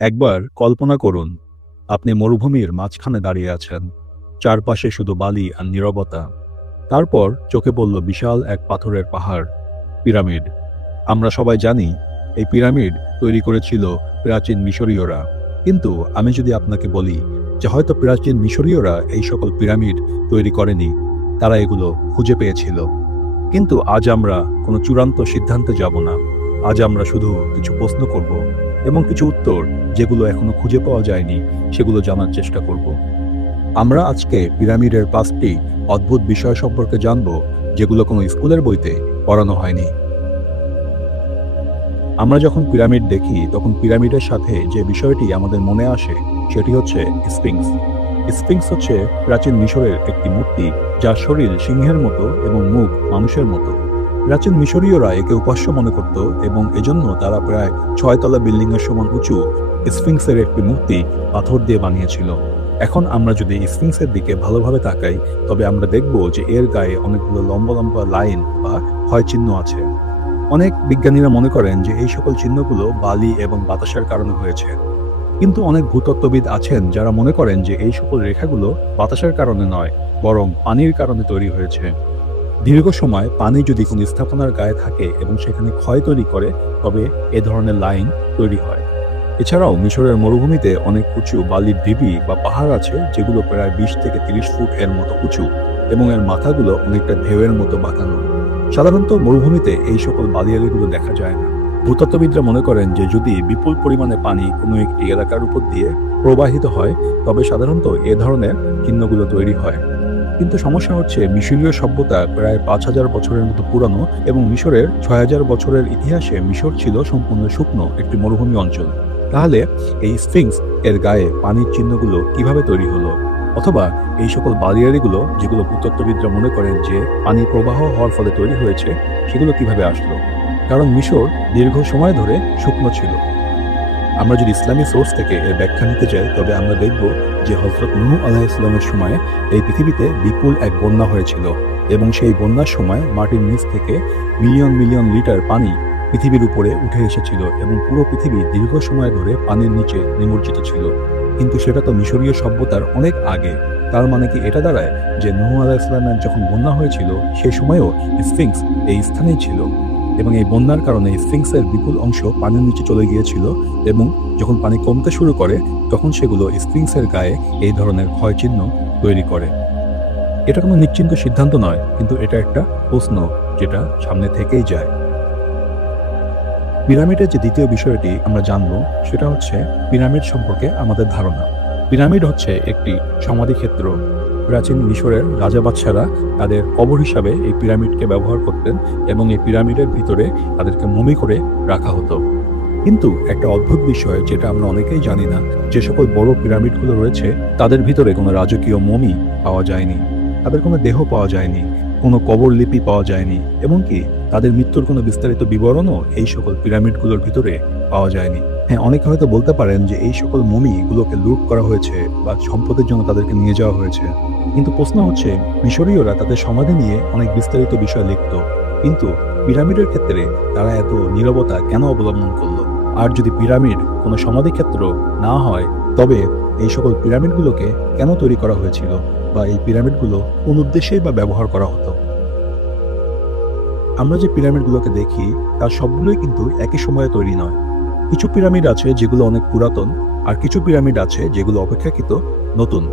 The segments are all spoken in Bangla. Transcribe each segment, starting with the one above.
একবার কল্পনা করুন, আপনি মরুভূমির মাঝখানে দাঁড়িয়ে আছেন। চারপাশে শুধু বালি আর নীরবতা। তারপর চোখে পড়ল বিশাল এক পাথরের পাহাড়, পিরামিড। আমরা সবাই জানি এই পিরামিড তৈরি করেছিল প্রাচীন মিশরীয়রা। কিন্তু আমি যদি আপনাকে বলি যে হয়তো প্রাচীন মিশরীয়রা এই সকল পিরামিড তৈরি করেনি, তারা এগুলো খুঁজে পেয়েছিল। কিন্তু আজ আমরা কোনো চূড়ান্ত সিদ্ধান্তে যাব না। আজ আমরা শুধু কিছু প্রশ্ন করব এবং কিছু উত্তর যেগুলো এখনো খুঁজে পাওয়া যায়নি সেগুলো জানার চেষ্টা করব। আমরা আজকে পিরামিডের 5টি অদ্ভুত বিষয় সম্পর্কে জানব, যেগুলো কোনো স্কুলের বইতে পড়ানো হয়নি। আমরা যখন পিরামিড দেখি তখন পিরামিডের সাথে যে বিষয়টি আমাদের মনে আসে সেটি হচ্ছে স্ফিংস। স্ফিংস হচ্ছে প্রাচীন মিশরের একটি মূর্তি, যার শরীর সিংহের মতো এবং মুখ মানুষের মতো। প্রাচীন মিশরীয়রা একে উপাস্য মনে করত এবং এজন্য তারা প্রায় 6 তলা বিল্ডিংয়ের সমান উঁচু স্ফিংসের একটি মূর্তি পাথর দিয়ে বানিয়েছিল। এখন আমরা যদি স্ফিংসের দিকে ভালোভাবে তাকাই, তবে আমরা দেখব যে এর গায়ে অনেকগুলো লম্বা লম্বা লাইন বা ক্ষয় চিহ্ন আছে। অনেক বিজ্ঞানীরা মনে করেন যে এই সকল চিহ্নগুলো বালি এবং বাতাসের কারণে হয়েছে। কিন্তু অনেক ভূতত্ত্ববিদ আছেন যারা মনে করেন যে এই সকল রেখাগুলো বাতাসের কারণে নয়, বরং পানির কারণে তৈরি হয়েছে। দীর্ঘ সময় পানি যদি কোনো স্থাপনার গায়ে থাকে এবং সেখানে ক্ষয় তৈরি করে, তবে এ ধরনের লাইন তৈরি হয়। এছাড়াও মিশরের মরুভূমিতে অনেক উঁচু বালির ঢিবি বা পাহাড় আছে, যেগুলো প্রায় 20 থেকে 30 ফুট এর মতো উঁচু এবং এর মাথাগুলো অনেকটা ঢেউয়ের মতো বাঁকানো। সাধারণত মরুভূমিতে এই সকল বালিয়ালিগুলো দেখা যায় না। ভূতত্ত্ববিদরা মনে করেন যে যদি বিপুল পরিমাণে পানি কোনো একটি এলাকার উপর দিয়ে প্রবাহিত হয়, তবে সাধারণত এ ধরনের চিহ্নগুলো তৈরি হয়। কিন্তু সমস্যা হচ্ছে মিশরীয় সভ্যতা প্রায় 5,000 বছরের মতো পুরানো এবং মিশরের 6,000 বছরের ইতিহাসে মিশর ছিল সম্পূর্ণ শুকনো একটি মরুভূমি অঞ্চল। তাহলে এই স্ফিংস এর গায়ে পানির চিহ্নগুলো কিভাবে তৈরি হলো? অথবা এই সকল বালিয়াড়িগুলো, যেগুলো ভূতত্ত্ববিদরা মনে করেন যে পানি প্রবাহ হওয়ার ফলে তৈরি হয়েছে, সেগুলো কিভাবে আসলো? কারণ মিশর দীর্ঘ সময় ধরে শুকনো ছিল। আমরা যদি ইসলামী সোর্স থেকে এর ব্যাখ্যা নিতে যাই, তবে আমরা দেখব যে হযরত নূহ আলাইহিস সালামের সময় এই পৃথিবীতে বিপুল এক বন্যা হয়েছিল এবং সেই বন্যার সময় মাটির নিচ থেকে মিলিয়ন মিলিয়ন লিটার পানি পৃথিবীর উপরে উঠে এসেছিল এবং পুরো পৃথিবী দীর্ঘ সময় ধরে পানির নিচে নিমজ্জিত ছিল। কিন্তু সেটা তো মিশরীয় সভ্যতার অনেক আগে। তার মানে কি এটা দাঁড়ায় যে নূহ আলাইহিস সালামের যখন বন্যা হয়েছিল সেই সময়ও স্ফিংস এই স্থানেই ছিল এবং এই বন্যার কারণে স্ফিংসের বিপুল অংশ পানির নিচে চলে গিয়েছিল এবং যখন পানি কমতে শুরু করে তখন সেগুলো স্ফিংসের গায়ে এই ধরনের ক্ষয়চিহ্ন তৈরি করে। এটা কোনো নিশ্চিন্ত সিদ্ধান্ত নয়, কিন্তু এটা একটা প্রশ্ন যেটা সামনে থেকেই যায়। পিরামিডের যে দ্বিতীয় বিষয়টি আমরা জানব সেটা হচ্ছে পিরামিড সম্পর্কে আমাদের ধারণা। পিরামিড হচ্ছে একটি সমাধিক্ষেত্র। প্রাচীন মিশরের রাজা বাদশারা তাদের কবর হিসাবে এই পিরামিডকে ব্যবহার করতেন এবং এই পিরামিডের ভিতরে তাদেরকে মমি করে রাখা হতো। কিন্তু একটা অদ্ভুত বিষয় যেটা আমরা অনেকেই জানি না, যে সকল বড় পিরামিডগুলো রয়েছে তাদের ভিতরে কোনো রাজকীয় মমি পাওয়া যায়নি, তাদের কোনো দেহ পাওয়া যায়নি, কোনো কবর লিপি পাওয়া যায়নি, এমনকি তাদের মৃত্যুর কোনো বিস্তারিত বিবরণও এই সকল পিরামিডগুলোর ভিতরে পাওয়া যায়নি। হ্যাঁ, অনেকে হয়তো বলতে পারেন যে এই সকল মমিগুলোকে লুট করা হয়েছে বা সম্পদের জন্য তাদেরকে নিয়ে যাওয়া হয়েছে। কিন্তু প্রশ্ন হচ্ছে, মিশরীয়রা তাদের সমাধি নিয়ে অনেক বিস্তারিত বিষয় লিখত, কিন্তু পিরামিডের ক্ষেত্রে তারা এত নীরবতা কেন অবলম্বন করলো? আর যদি পিরামিড কোনো সমাধিক্ষেত্র না হয়, তবে এই সকল পিরামিডগুলোকে কেন তৈরি করা হয়েছিল বা এই পিরামিডগুলো কোন উদ্দেশ্যে বা ব্যবহার করা হতো? আমরা যে পিরামিডগুলোকে দেখি তার সবগুলোই কিন্তু একই সময়ে তৈরি নয়। কিছু পিরামিড আছে যেগুলো অনেক পুরাতন, আর কিছু পিরামিড আছে যেগুলো অপেক্ষাকৃত নতুন।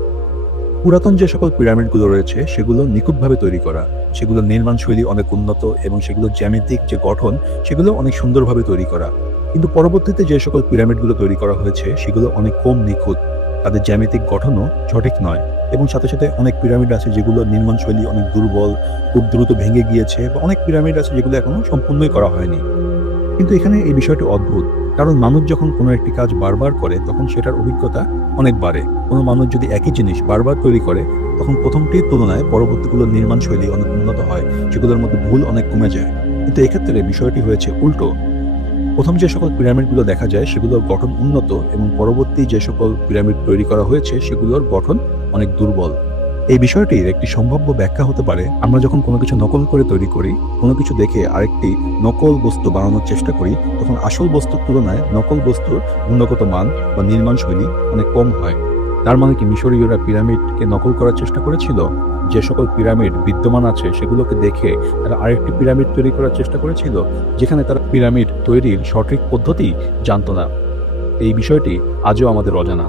পুরাতন যে সকল পিরামিডগুলো রয়েছে সেগুলো নিখুঁতভাবে তৈরি করা, সেগুলোর নির্মাণ শৈলী অনেক উন্নত এবং সেগুলোর জ্যামিতিক যে গঠন সেগুলো অনেক সুন্দরভাবে তৈরি করা। কিন্তু পরবর্তীতে যে সকল পিরামিডগুলো তৈরি করা হয়েছে সেগুলো অনেক কম নিখুঁত, তাদের জ্যামিতিক গঠনও সঠিক নয় এবং সাথে সাথে অনেক পিরামিড আছে যেগুলোর নির্মাণ শৈলী অনেক দুর্বল, খুব দ্রুত ভেঙে গিয়েছে, বা অনেক পিরামিড আছে যেগুলো এখনো সম্পূর্ণই করা হয়নি। কিন্তু এখানে এই বিষয়টি অদ্ভুত, কারণ মানুষ যখন কোনো একটি কাজ বারবার করে তখন সেটার অভিজ্ঞতা অনেক বাড়ে। কোনো মানুষ যদি একই জিনিস বারবার তৈরি করে তখন প্রথমটির তুলনায় পরবর্তীগুলোর নির্মাণ শৈলী অনেক উন্নত হয়, সেগুলোর মধ্যে ভুল অনেক কমে যায়। কিন্তু এক্ষেত্রে বিষয়টি হয়েছে উল্টো। প্রথম যে সকল পিরামিডগুলো দেখা যায় সেগুলোর গঠন উন্নত এবং পরবর্তী যে সকল পিরামিড তৈরি করা হয়েছে সেগুলোর গঠন অনেক দুর্বল। এই বিষয়টির একটি সম্ভাব্য ব্যাখ্যা হতে পারে, আমরা যখন কোনো কিছু নকল করে তৈরি করি, কোনো কিছু দেখে আরেকটি নকল বস্তু বানানোর চেষ্টা করি, তখন আসল বস্তুর তুলনায় নকল বস্তুর গুণগত মান বা নির্মাণ শৈলী অনেক কম হয়। তার মানে কি মিশরীয়রা পিরামিডকে নকল করার চেষ্টা করেছিল? যে সকল পিরামিড বিদ্যমান আছে সেগুলোকে দেখে তারা আরেকটি পিরামিড তৈরি করার চেষ্টা করেছিল, যেখানে তারা পিরামিড তৈরির সঠিক পদ্ধতি জানতো না। এই বিষয়টি আজও আমাদের অজানা।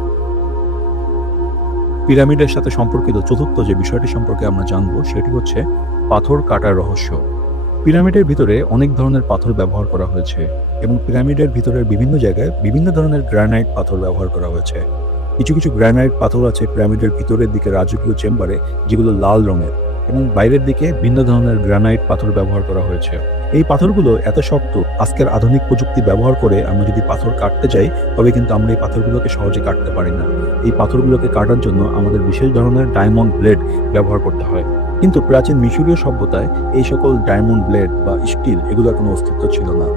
পিরামিডের সাথে সম্পর্কিত চতুর্থ যে বিষয়টি সম্পর্কে আমরা জানবো সেটি হচ্ছে পাথর কাটার রহস্য। পিরামিডের ভিতরে অনেক ধরনের পাথর ব্যবহার করা হয়েছে এবং পিরামিডের ভিতরের বিভিন্ন জায়গায় বিভিন্ন ধরনের গ্রানাইট পাথর ব্যবহার করা হয়েছে। কিছু কিছু গ্রানাইট পাথর আছে পিরামিডের ভিতরের দিকে রাজকীয় চেম্বারে, যেগুলো লাল রঙের, এবং বাইরের দিকে ভিন্ন ধরনের গ্রানাইট পাথর ব্যবহার করা হয়েছে। এই পাথরগুলো এত শক্ত, আজকের আধুনিক প্রযুক্তি ব্যবহার করে আমরা যদি পাথর কাটতে যাই তবে কিন্তু আমরা এই পাথরগুলোকে সহজে কাটতে পারি না। এই পাথরগুলোকে কাটার জন্য আমাদের বিশেষ ধরনের ডায়মন্ড ব্লেড ব্যবহার করতে হয়। কিন্তু প্রাচীন মিশরীয় সভ্যতায় এই সকল ডায়মন্ড ব্লেড বা স্টিল এগুলোর কোনো অস্তিত্ব ছিল না।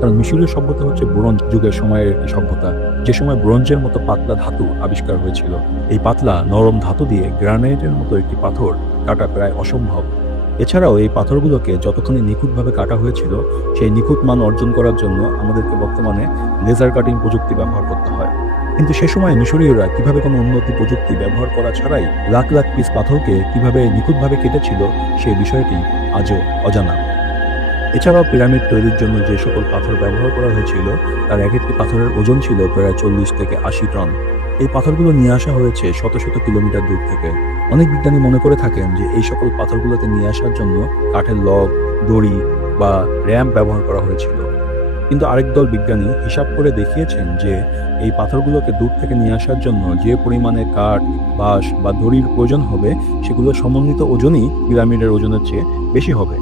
কারণ মিশরীয় সভ্যতা হচ্ছে ব্রোঞ্জ যুগের সময়ের একটি সভ্যতা, যে সময় ব্রোঞ্জের মতো পাতলা ধাতু আবিষ্কার হয়েছিল। এই পাতলা নরম ধাতু দিয়ে গ্রানাইটের মতো একটি পাথর কাটা প্রায় অসম্ভব। এছাড়াও এই পাথরগুলোকে যতক্ষণ নিখুঁতভাবে কাটা হয়েছিল, সেই নিখুঁত মান অর্জন করার জন্য আমাদেরকে বর্তমানে লেজার কাটিং প্রযুক্তি ব্যবহার করতে হয়। কিন্তু সে সময় মিশরীয়রা কিভাবে কোনো উন্নতি প্রযুক্তি ব্যবহার করা ছাড়াই লাখ লাখ পিস পাথরকে কিভাবে নিখুঁতভাবে কেটেছিল, সেই বিষয়টি আজও অজানা। এছাড়াও পিরামিড তৈরির জন্য যে সকল পাথর ব্যবহার করা হয়েছিল তার এক একটি পাথরের ওজন ছিল প্রায় 40 থেকে 80 টন। এই পাথরগুলো নিয়ে আসা হয়েছে শত শত কিলোমিটার দূর থেকে। অনেক বিজ্ঞানী মনে করে থাকেন যে এই সকল পাথরগুলোতে নিয়ে আসার জন্য কাঠের লগ, দড়ি বা র্যাম্প ব্যবহার করা হয়েছিল। কিন্তু আরেক দল বিজ্ঞানী হিসাব করে দেখিয়েছেন যে এই পাথরগুলোকে দূর থেকে নিয়ে আসার জন্য যে পরিমাণে কাঠ, বাঁশ বা দড়ির প্রয়োজন হবে, সেগুলো সমন্বিত ওজনই পিরামিডের ওজনের চেয়ে বেশি হবে।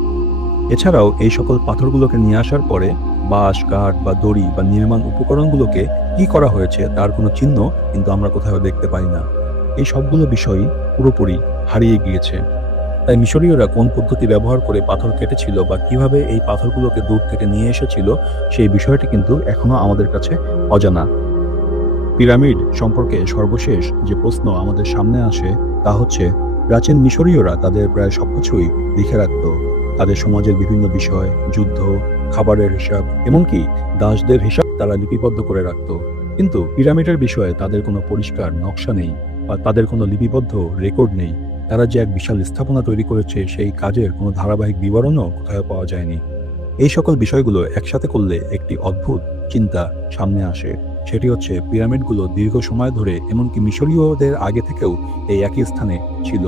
এছাড়াও এই সকল পাথরগুলোকে নিয়ে আসার পরে বাঁশ, কাঠ বা দড়ি বা নির্মাণ উপকরণগুলোকে কি করা হয়েছে তার কোনো চিহ্ন কিন্তু আমরা কোথাও দেখতে পাই না। এই সবগুলো বিষয়ই পুরোপুরি হারিয়ে গিয়েছে। তাই মিশরীয়রা কোন পদ্ধতি ব্যবহার করে পাথর কেটেছিল বা কিভাবে এই পাথরগুলোকে দূর থেকে নিয়ে এসেছিল, সেই বিষয়টি কিন্তু এখনো আমাদের কাছে অজানা। পিরামিড সম্পর্কে সর্বশেষ যে প্রশ্ন আমাদের সামনে আসে তা হচ্ছে, প্রাচীন মিশরীয়রা তাদের প্রায় সবকিছুই লিখে রাখত। তাদের সমাজের বিভিন্ন বিষয়, যুদ্ধ, খাবারের হিসাব, এমনকি দাসদের হিসাব তারা লিপিবদ্ধ করে রাখত। কিন্তু পিরামিডের বিষয়ে তাদের কোনো পরিষ্কার নকশা নেই বা তাদের কোনো লিপিবদ্ধ রেকর্ড নেই। তারা যে এক বিশাল স্থাপনা তৈরি করেছে সেই কাজের কোনো ধারাবাহিক বিবরণও কোথাও পাওয়া যায়নি। এই সকল বিষয়গুলো একসাথে করলে একটি অদ্ভুত চিন্তা সামনে আসে। সেটি হচ্ছে পিরামিডগুলো দীর্ঘ সময় ধরে, এমনকি মিশরীয়দের আগে থেকেও এই একই স্থানে ছিল।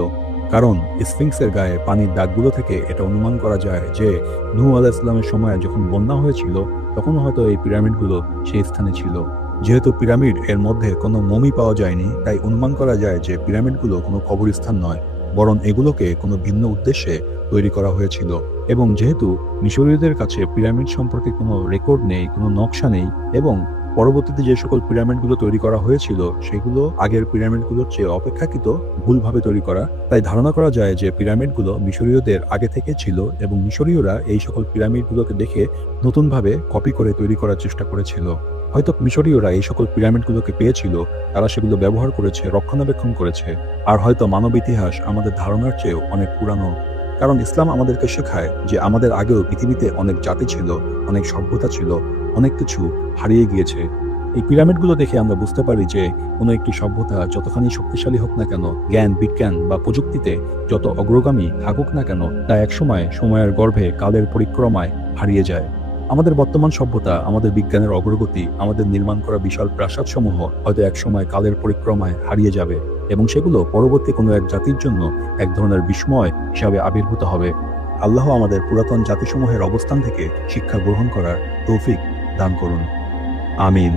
কারণ স্ফিংসের গায়ে পানির দাগগুলো থেকে এটা অনুমান করা যায় যে নূহ আলাইহিস সালামের সময় যখন বন্যা হয়েছিল তখন হয়তো এই পিরামিডগুলো সেই স্থানে ছিল। যেহেতু পিরামিড এর মধ্যে কোনো মমি পাওয়া যায়নি, তাই অনুমান করা যায় যে পিরামিডগুলো কোনো কবরস্থান নয়, বরং এগুলোকে কোনো ভিন্ন উদ্দেশ্যে তৈরি করা হয়েছিল। এবং যেহেতু মিশরীয়দের কাছে পিরামিড সম্পর্কে কোনো রেকর্ড নেই, কোনো নকশা নেই, এবং পরবর্তীতে যে সকল পিরামিডগুলো তৈরি করা হয়েছিল সেগুলো আগের পিরামিডগুলোর চেয়ে অপেক্ষাকৃত ভুলভাবে তৈরি করা, তাই ধারণা করা যায় যে পিরামিডগুলো মিশরীয়দের আগে থেকে ছিল এবং মিশরীয়রা এই সকল পিরামিডগুলোকে দেখে নতুনভাবে কপি করে তৈরি করার চেষ্টা করেছিল। হয়তো মিশরীয়রা এই সকল পিরামিডগুলোকে পেয়েছিল, তারা সেগুলো ব্যবহার করেছে, রক্ষণাবেক্ষণ করেছে। আর হয়তো মানব ইতিহাস আমাদের ধারণার চেয়েও অনেক পুরানো। কারণ ইসলাম আমাদেরকে শেখায় যে আমাদের আগেও পৃথিবীতে অনেক জাতি ছিল, অনেক সভ্যতা ছিল, অনেক কিছু হারিয়ে গিয়েছে। এই পিরামিডগুলো দেখে আমরা বুঝতে পারি যে কোনো একটি সভ্যতা যতখানি শক্তিশালী হোক না কেন, জ্ঞান, বিজ্ঞান বা প্রযুক্তিতে যত অগ্রগামী থাকুক না কেন, তা একসময় সময়ের গর্ভে কালের পরিক্রমায় হারিয়ে যায়। আমাদের বর্তমান সভ্যতা, আমাদের বিজ্ঞানের অগ্রগতি, আমাদের নির্মাণ করা বিশাল প্রাসাদসমূহ হয়তো একসময় কালের পরিক্রমায় হারিয়ে যাবে এবং সেগুলো পরবর্তী কোনো এক জাতির জন্য এক ধরনের বিস্ময় হিসাবে আবির্ভূত হবে। আল্লাহ আমাদের পুরাতন জাতিসমূহের অবস্থান থেকে শিক্ষা গ্রহণ করার তৌফিক দান করুন। আমিন।